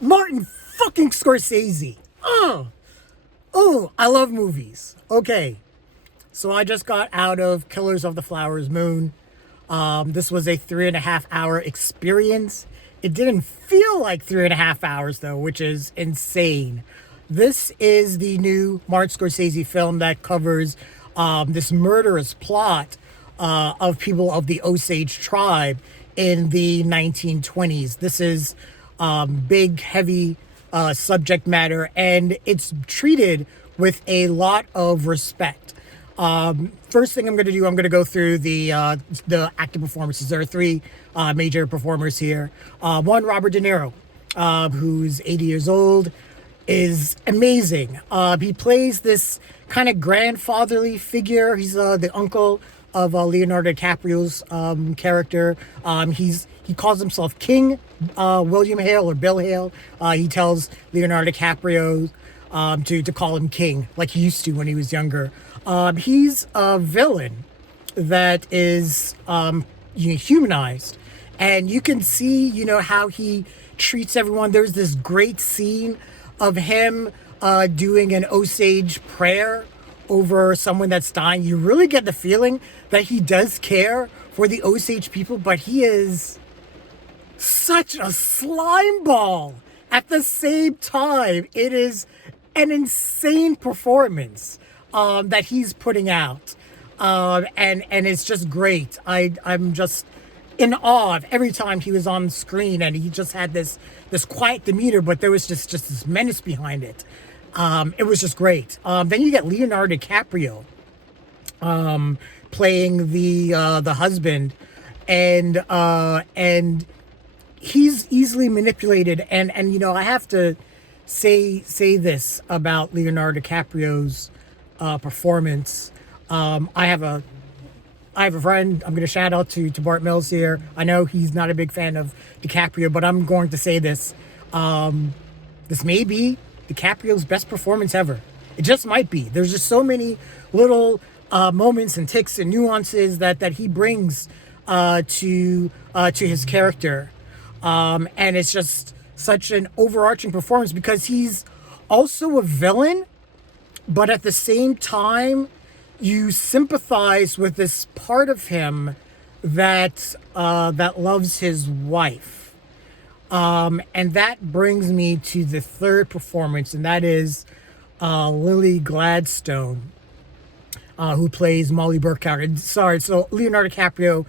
Martin fucking Scorsese. I love movies. Okay, so I just got out of Killers of the Flowers Moon. This was a 3.5 hour experience. It didn't feel like 3.5 hours though, which is insane. This is the new Martin Scorsese film that covers this murderous plot of people of the Osage tribe in the 1920s. This is big, heavy subject matter, and it's treated with a lot of respect. First thing I'm going to do, I'm going to go through the acting performances. There are three major performers here. One, Robert De Niro, who's 80 years old, is amazing. He plays this kind of grandfatherly figure. He's the uncle of Leonardo DiCaprio's character. He calls himself King William Hale or Bill Hale. He tells Leonardo DiCaprio to call him King, like he used to when he was younger. He's a villain that is humanized, and you can see how he treats everyone. There's this great scene of him doing an Osage prayer over someone that's dying. You really get the feeling that he does care for the Osage people, but he is such a slime ball at the same time. It is an insane performance that he's putting out, and it's just great. I'm just in awe of every time he was on screen, and he just had this quiet demeanor, but there was just this menace behind it. It was just great. Then you get Leonardo DiCaprio playing the husband, and he's easily manipulated. And I have to say this about Leonardo DiCaprio's performance. I have a friend. I'm going to shout out to Bart Mills here. I know he's not a big fan of DiCaprio, but I'm going to say this. This may be DiCaprio's best performance ever. It just might be. There's just so many little moments and ticks and nuances that he brings to his character, and it's just such an overarching performance because he's also a villain, but at the same time, you sympathize with this part of him that loves his wife. And that brings me to the third performance, and that is Lily Gladstone, who plays Molly Burkhart. So Leonardo DiCaprio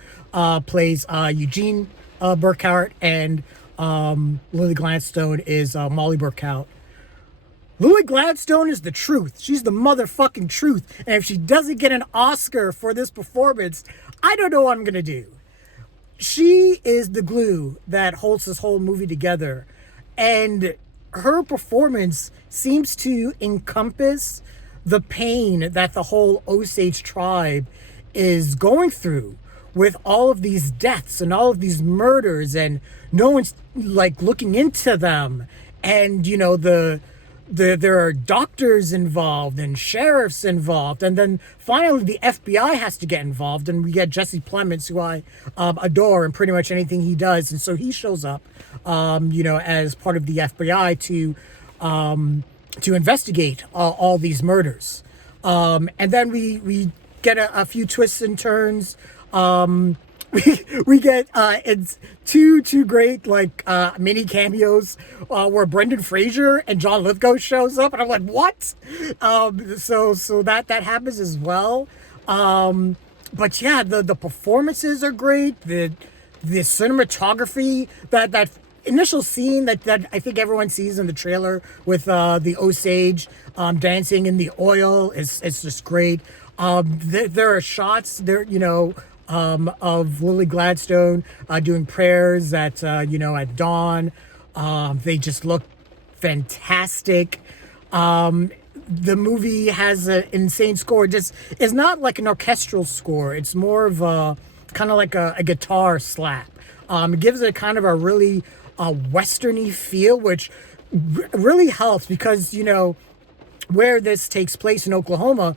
plays Eugene Burkhart, and Lily Gladstone is Molly Burkhart. Lily Gladstone is the truth. She's the motherfucking truth. And if she doesn't get an Oscar for this performance, I don't know what I'm going to do. She is the glue that holds this whole movie together. And her performance seems to encompass the pain that the whole Osage tribe is going through with all of these deaths and all of these murders, and no one's like looking into them. And, there are doctors involved and sheriffs involved, and then finally the FBI has to get involved, and we get Jesse Plemmons, who I adore in pretty much anything he does, and so he shows up, as part of the FBI to investigate all these murders, and then we get a few twists and turns. We get it's two great mini cameos where Brendan Fraser and John Lithgow shows up, and I'm like, what? So that happens as well. But yeah, the performances are great. The cinematography, that initial scene that I think everyone sees in the trailer with the Osage dancing in the oil is just great. There are shots there, of Lily Gladstone doing prayers at dawn. They just look fantastic. The movie has an insane score. It's not like an orchestral score. It's more of a kind of like a guitar slap. It gives it kind of a really westerny feel, which really helps because where this takes place in Oklahoma,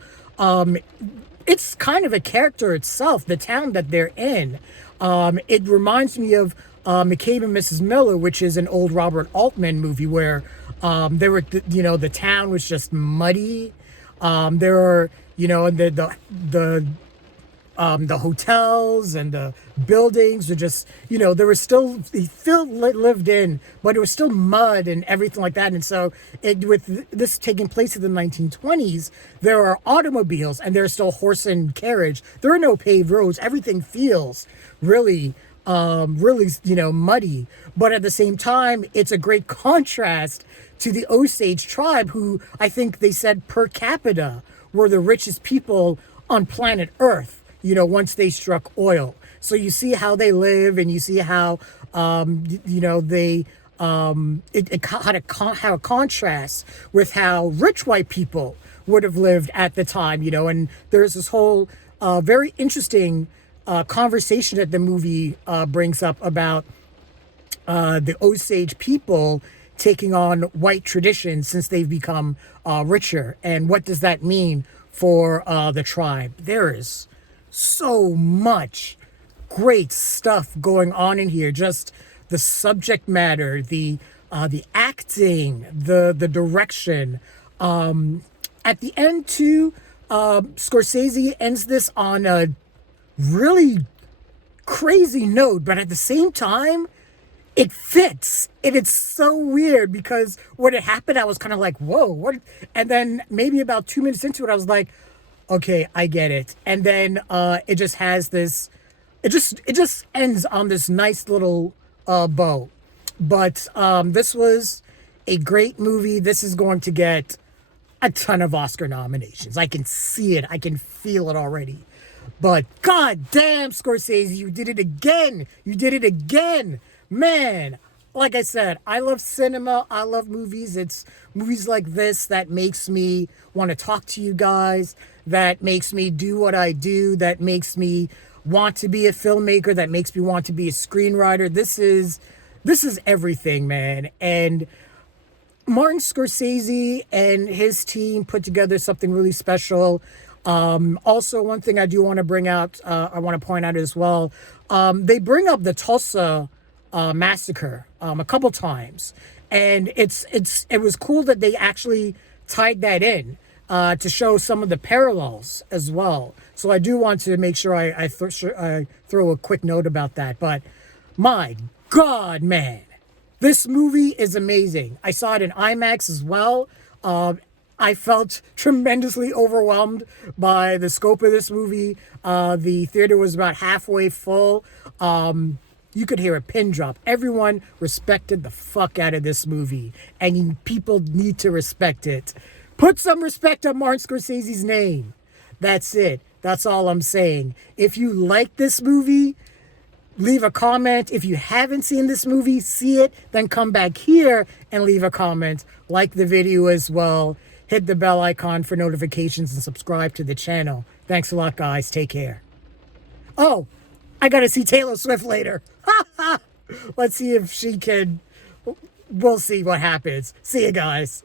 it's kind of a character itself, the town that they're in. It reminds me of McCabe and Mrs. Miller, which is an old Robert Altman movie where they were, the town was just muddy. There are, the hotels and the buildings were just, there was still, lived in, but it was still mud and everything like that. And so with this taking place in the 1920s, there are automobiles and there's still horse and carriage. There are no paved roads. Everything feels really, muddy. But at the same time, it's a great contrast to the Osage tribe, who I think they said per capita were the richest people on planet Earth, once they struck oil. So you see how they live, and you see how, they, it had a contrast with how rich white people would have lived at the time, and there's this whole very interesting conversation that the movie brings up about the Osage people taking on white traditions since they've become richer. And what does that mean for the tribe? There is so much great stuff going on in here. Just the subject matter, the acting, the direction. At the end too, Scorsese ends this on a really crazy note, but at the same time, it fits. And it's so weird because when it happened, I was kind of like, whoa, what? And then maybe about 2 minutes into it, I was like, okay, I get it. And then it just has this, it just ends on this nice little bow. But this was a great movie. This is going to get a ton of Oscar nominations. I can see it. I can feel it already. But god damn, Scorsese, you did it again. You did it again. Man, like I said, I love cinema. I love movies. It's movies like this that makes me want to talk to you guys, that makes me do what I do, that makes me want to be a filmmaker, that makes me want to be a screenwriter. This is everything, man. And Martin Scorsese and his team put together something really special. Also, one thing I do want to bring out, I want to point out as well, they bring up the Tulsa massacre a couple times, and it was cool that they actually tied that in to show some of the parallels as well. So I do want to make sure I throw a quick note about that. But my God, man, this movie is amazing. I saw it in IMAX as well. I felt tremendously overwhelmed by the scope of this movie. The theater was about halfway full. You could hear a pin drop. Everyone respected the fuck out of this movie, and people need to respect it. Put some respect on Martin Scorsese's name. That's it. That's all I'm saying. If you like this movie, leave a comment. If you haven't seen this movie, see it, then come back here and leave a comment. Like the video as well. Hit the bell icon for notifications and subscribe to the channel. Thanks a lot, guys. Take care. Oh, I gotta see Taylor Swift later. Let's see if she can. We'll see what happens. See you guys.